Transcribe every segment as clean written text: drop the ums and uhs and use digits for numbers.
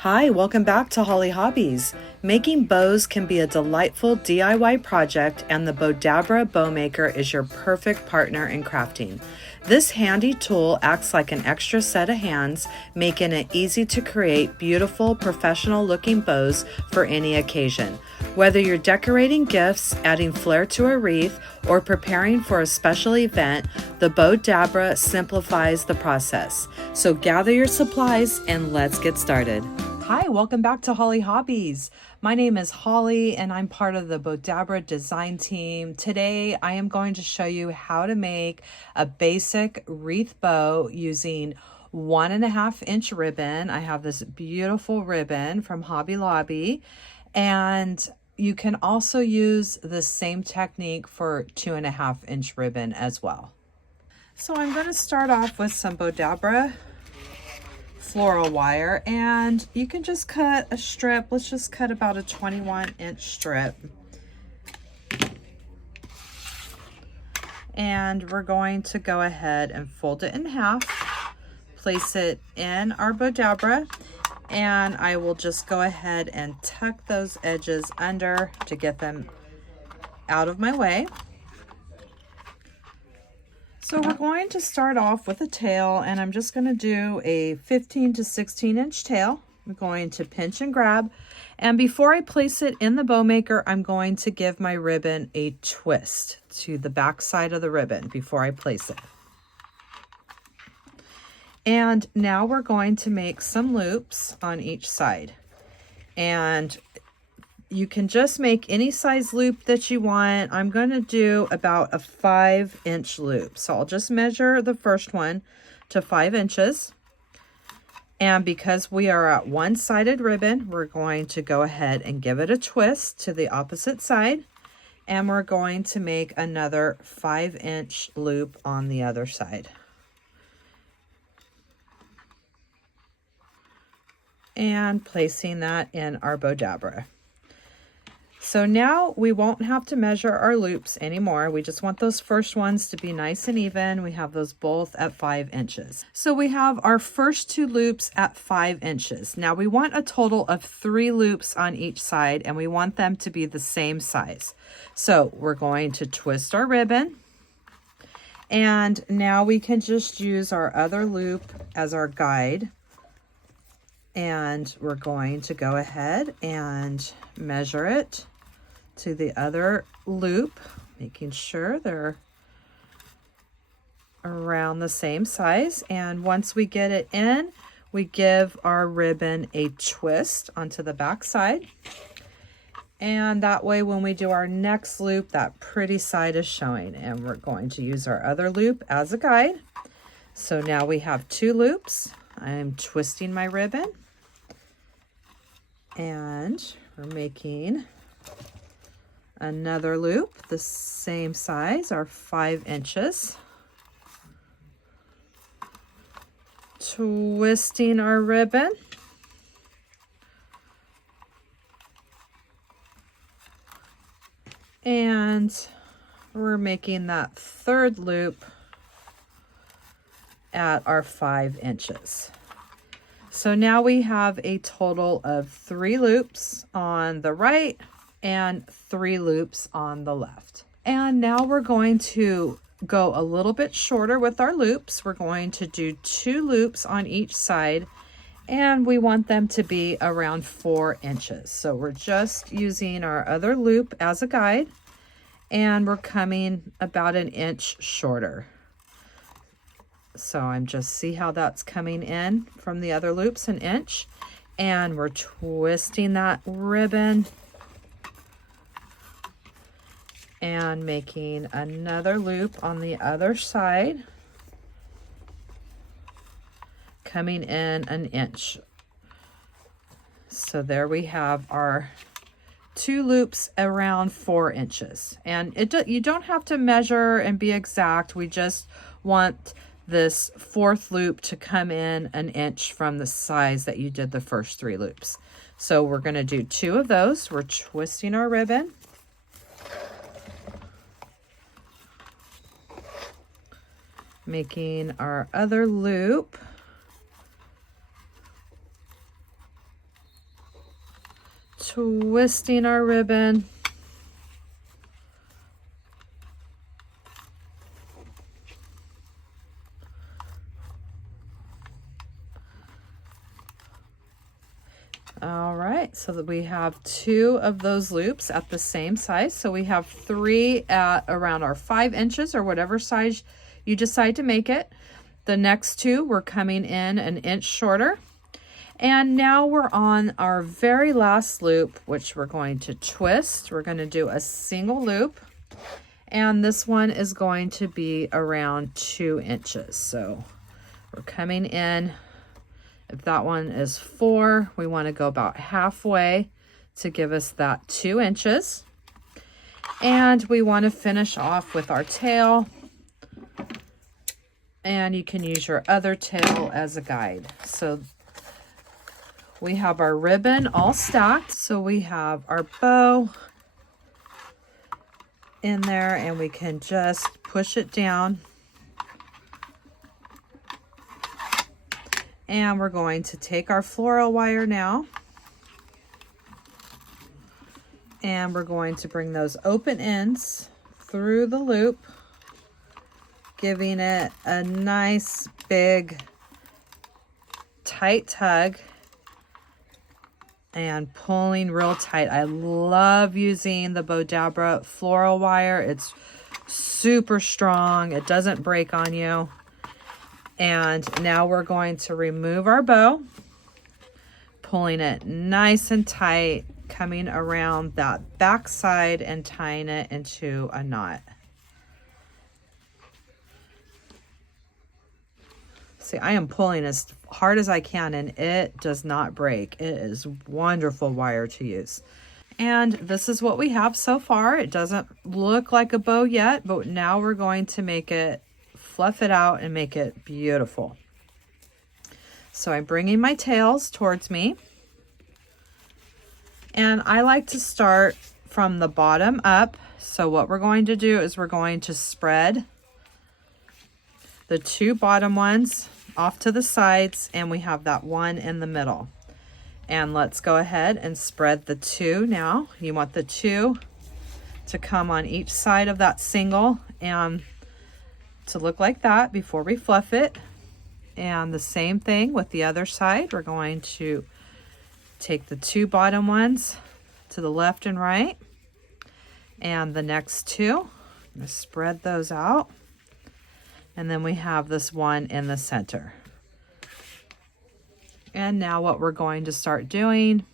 Hi, welcome back to Holly Hobbies. Making bows can be a delightful DIY project, and the Bowdabra Bow Maker is your perfect partner in crafting. This handy tool acts like an extra set of hands, making it easy to create beautiful, professional-looking bows for any occasion. Whether you're decorating gifts, adding flair to a wreath, or preparing for a special event, the Bowdabra simplifies the process. So gather your supplies and let's get started. Hi, welcome back to Holly Hobbies. My name is Holly and I'm part of the Bowdabra design team. Today I am going to show you how to make a basic wreath bow using 1.5 inch ribbon. I have this beautiful ribbon from Hobby Lobby, and you can also use the same technique for 2.5 inch ribbon as well. So I'm going to start off with some Bowdabra floral wire, and you can just cut a strip. Let's just cut about a 21-inch strip, and we're going to go ahead and fold it in half, place it in our Bowdabra, and I will just go ahead and tuck those edges under to get them out of my way. So we're going to start off with a tail, and I'm just going to do a 15 to 16 inch tail. I'm going to pinch and grab, and before I place it in the bow maker, I'm going to give my ribbon a twist to the back side of the ribbon before I place it. And now we're going to make some loops on each side, and you can just make any size loop that you want. I'm going to do about a 5-inch loop. So I'll just measure the first one to 5 inches. And because we are at one-sided ribbon, we're going to go ahead and give it a twist to the opposite side. And we're going to make another 5-inch loop on the other side. And placing that in our Bowdabra. So now we won't have to measure our loops anymore. We just want those first ones to be nice and even. We have those both at 5 inches. So we have our first 2 loops at 5 inches. Now we want a total of 3 loops on each side, and we want them to be the same size. So we're going to twist our ribbon, and now we can just use our other loop as our guide. And we're going to go ahead and measure it to the other loop, making sure they're around the same size. And once we get it in, we give our ribbon a twist onto the back side. And that way, when we do our next loop, that pretty side is showing. And we're going to use our other loop as a guide. So now we have 2 loops. I'm twisting my ribbon, and we're making another loop the same size, our 5 inches. Twisting our ribbon. And we're making that third loop at our 5 inches. So now we have a total of 3 loops on the right and 3 loops on the left. And now we're going to go a little bit shorter with our loops. We're going to do 2 loops on each side, and we want them to be around 4 inches. So we're just using our other loop as a guide, and we're coming about 1 inch shorter. So I'm just, see how that's coming in from the other loops, 1 inch, and we're twisting that ribbon and making another loop on the other side, coming in 1 inch. So there we have our 2 loops around 4 inches. And you don't have to measure and be exact. We just want this 4th loop to come in 1 inch from the size that you did the first 3 loops. So we're going to do 2 of those. We're twisting our ribbon, making our other loop, twisting our ribbon. All right, so that we have 2 of those loops at the same size. So we have 3 at around our 5 inches or whatever size you decide to make it. The next 2, we're coming in an inch shorter. And now we're on our very last loop, which we're going to twist. We're going to do a single loop. And this one is going to be around 2 inches. So we're coming in. If that one is 4, we want to go about halfway to give us that 2 inches. And we want to finish off with our tail. And you can use your other tail as a guide. So we have our ribbon all stacked. So we have our bow in there, and we can just push it down. And we're going to take our floral wire now, and we're going to bring those open ends through the loop, giving it a nice big tight tug and pulling real tight. I love using the Bowdabra floral wire. It's super strong. It doesn't break on you. And now we're going to remove our bow, pulling it nice and tight, coming around that back side and tying it into a knot. See, I am pulling as hard as I can, and it does not break. It is wonderful wire to use. And this is what we have so far. It doesn't look like a bow yet, but now we're going to make it, fluff it out and make it beautiful. So I'm bringing my tails towards me, and I like to start from the bottom up. So what we're going to do is we're going to spread the 2 bottom ones off to the sides, and we have that one in the middle. And let's go ahead and spread the 2 now. You want the 2 to come on each side of that single and to look like that before we fluff it. And the same thing with the other side. We're going to take the 2 bottom ones to the left and right, and the next 2. I'm going to spread those out, and then we have this one in the center. And now what we're going to start doing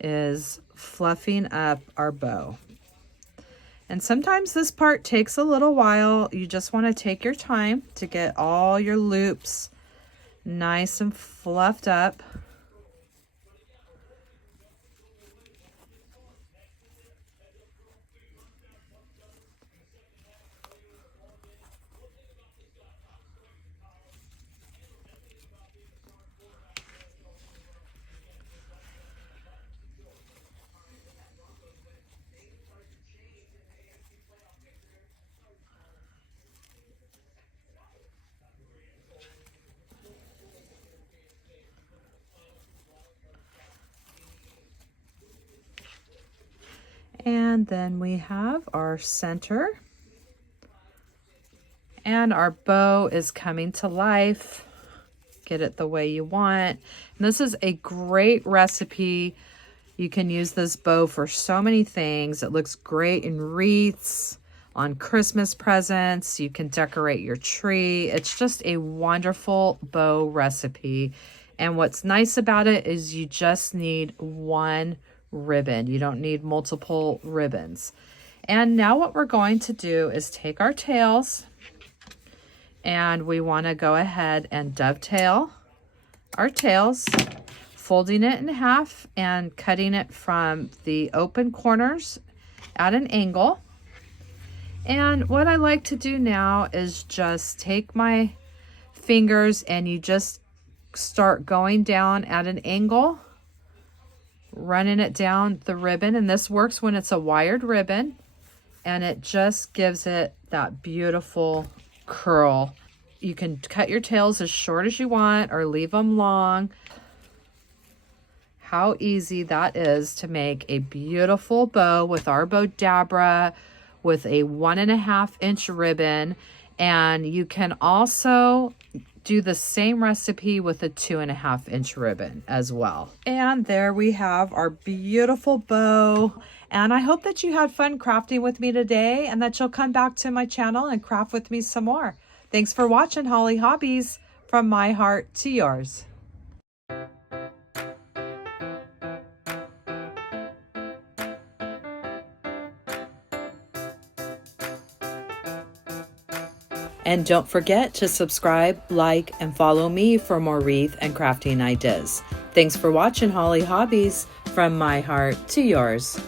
is fluffing up our bow. And sometimes this part takes a little while. You just want to take your time to get all your loops nice and fluffed up. And then we have our center, and our bow is coming to life. Get it the way you want. And this is a great recipe. You can use this bow for so many things. It looks great in wreaths, on Christmas presents. You can decorate your tree. It's just a wonderful bow recipe. And what's nice about it is you just need one ribbon. You don't need multiple ribbons. And now what we're going to do is take our tails, and we want to go ahead and dovetail our tails, folding it in half and cutting it from the open corners at an angle. And what I like to do now is just take my fingers, and you just start going down at an angle, running it down the ribbon. And this works when it's a wired ribbon, and it just gives it that beautiful curl. You can cut your tails as short as you want or leave them long, how easy that is to make a beautiful bow with our Bowdabra with a 1.5-inch ribbon. And you can also do the same recipe with a 2.5-inch ribbon as well. And there we have our beautiful bow. And I hope that you had fun crafting with me today and that you'll come back to my channel and craft with me some more. Thanks for watching Holly Hobbies, from my heart to yours. And don't forget to subscribe, like, and follow me for more wreath and crafting ideas. Thanks for watching Holly Hobbies, from my heart to yours.